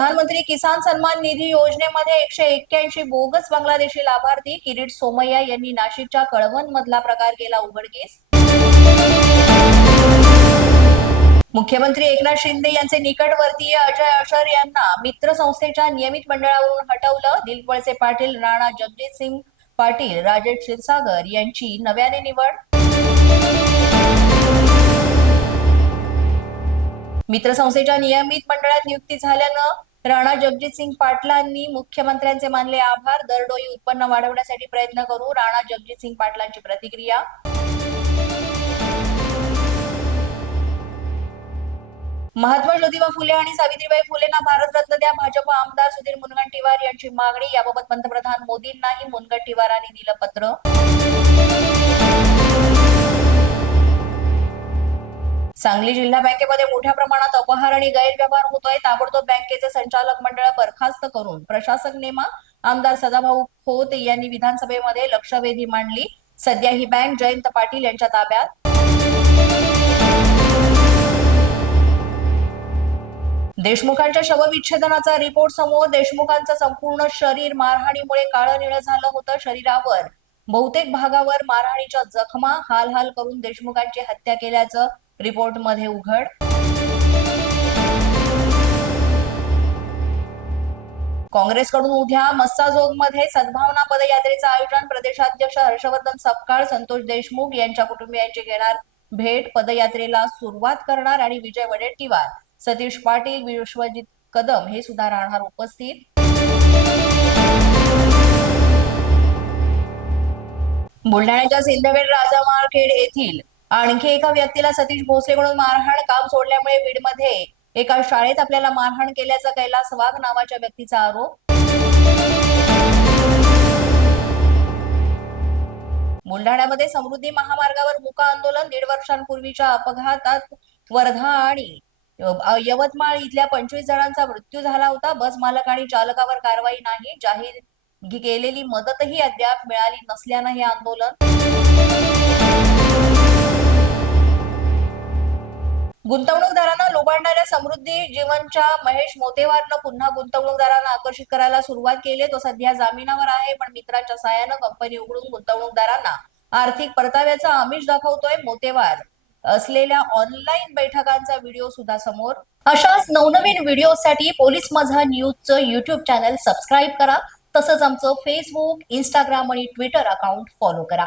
प्रधानमंत्री किसान सन्मान निधी योजनेमध्ये एकशे एक्क्याऐंशी बोगस बांगलादेशी लाभार्थी किरीट सोमय्या यांनी नाशिकच्या कळवण मधला प्रकार केला उघडकीस. मुख्यमंत्री एकनाथ शिंदे यांचे निकटवर्तीय अजय अशर यांना मित्र संस्थेच्या नियमित मंडळावरून हटवलं. दिलवळसे पाटील राणा जगजित सिंग पाटील राजेश क्षीरसागर यांची नव्याने निवड. मित्रसंस्थेच्या नियमित मंडळात नियुक्ती झाल्यानं राणा जगजित सिंग पाटलांनी मुख्यमंत्र्यांचे मानले आभार. दरडोई उत्पन्न वाढवण्यासाठी प्रयत्न करू. राणा जगजित सिंग पाटलांची प्रतिक्रिया. महात्मा ज्योतिबा फुले आणि सावित्रीबाई फुलेंना भारतरत्न द्या. भाजप आमदार सुधीर मुनगंटीवार यांची मागणी. याबाबत पंतप्रधान मोदींनाही मुनगंटीवारांनी दिलं पत्र. सांगली जिल्हा बँकेमध्ये मोठ्या प्रमाणात अपहार आणि गैरव्यवहार होतोय. ताबडतोब बँकेचे संचालक मंडळ बरखास्त करून प्रशासक नेमा आमदार सदाभाऊ खोत यांनी विधानसभेमध्ये लक्षवेधी मांडली. सध्या ही बँक जयंत पाटील यांच्या ताब्यात. देशमुखांच्या शवविच्छेदनाचा रिपोर्ट समोर देशमुखांचं संपूर्ण शरीर मारहाणीमुळे काळं निळं झालं होतं शरीरावर. बहुतेक भागावर मारहाणीच्या जखमा हाल हाल करून देशमुखांची हत्या केल्याचं रिपोर्टमध्ये उघड. काँग्रेसकडून उद्या मस्साजोगमध्ये सद्भावना पदयात्रेचं आयोजन प्रदेशाध्यक्ष हर्षवर्धन सपकाळ संतोष देशमुख यांच्या कुटुंबियांची घेणार भेट पदयात्रेला सुरुवात करणार आणि विजय वडेट्टीवार सतीश पाटील विश्वजित कदम हे सुद्धा राहणार उपस्थित. बुलढाण्याच्या सिंदखेड राजा मार्केट येथील आणखी एका व्यक्तीला सतीश भोसले म्हणून मारहाण काम सोडल्यामुळे बीडमध्ये एका शाळेत आपल्याला मारहाण केल्याचा कैलास वाघ नावाच्या व्यक्तीचा आरोप. बुलढाण्यामध्ये समृद्धी महामार्गावर मुका आंदोलन दीड वर्षांपूर्वीच्या अपघातात वर्धा आणि यवतमाळ इथल्या पंचवीस जणांचा मृत्यू झाला होता. बस मालक आणि चालकावर कारवाई नाही जाहीर केलेली मदतही अद्याप मिळाली नसल्यानं हे आंदोलन गुंतवणूकदारांना लोबाडणाऱ्या समृद्धी जीवनच्या महेश मोतेवारनं पुन्हा गुंतवणूकदारांना आकर्षित करायला सुरुवात केली तो सध्या जामिनावर आहे पण मित्राच्या साहाय्यानं कंपनी उघडून गुंतवणूकदारांना आर्थिक परताव्याचा आमिष दाखवतोय मोतेवार. असलेल्या ऑनलाईन बैठकांचा व्हिडिओ सुद्धा समोर. अशाच नवनवीन व्हिडिओसाठी पोलीस माझा न्यूजचं युट्यूब चॅनल सबस्क्राईब करा. तसंच आमचं फेसबुक इंस्टाग्राम आणि ट्विटर अकाउंट फॉलो करा.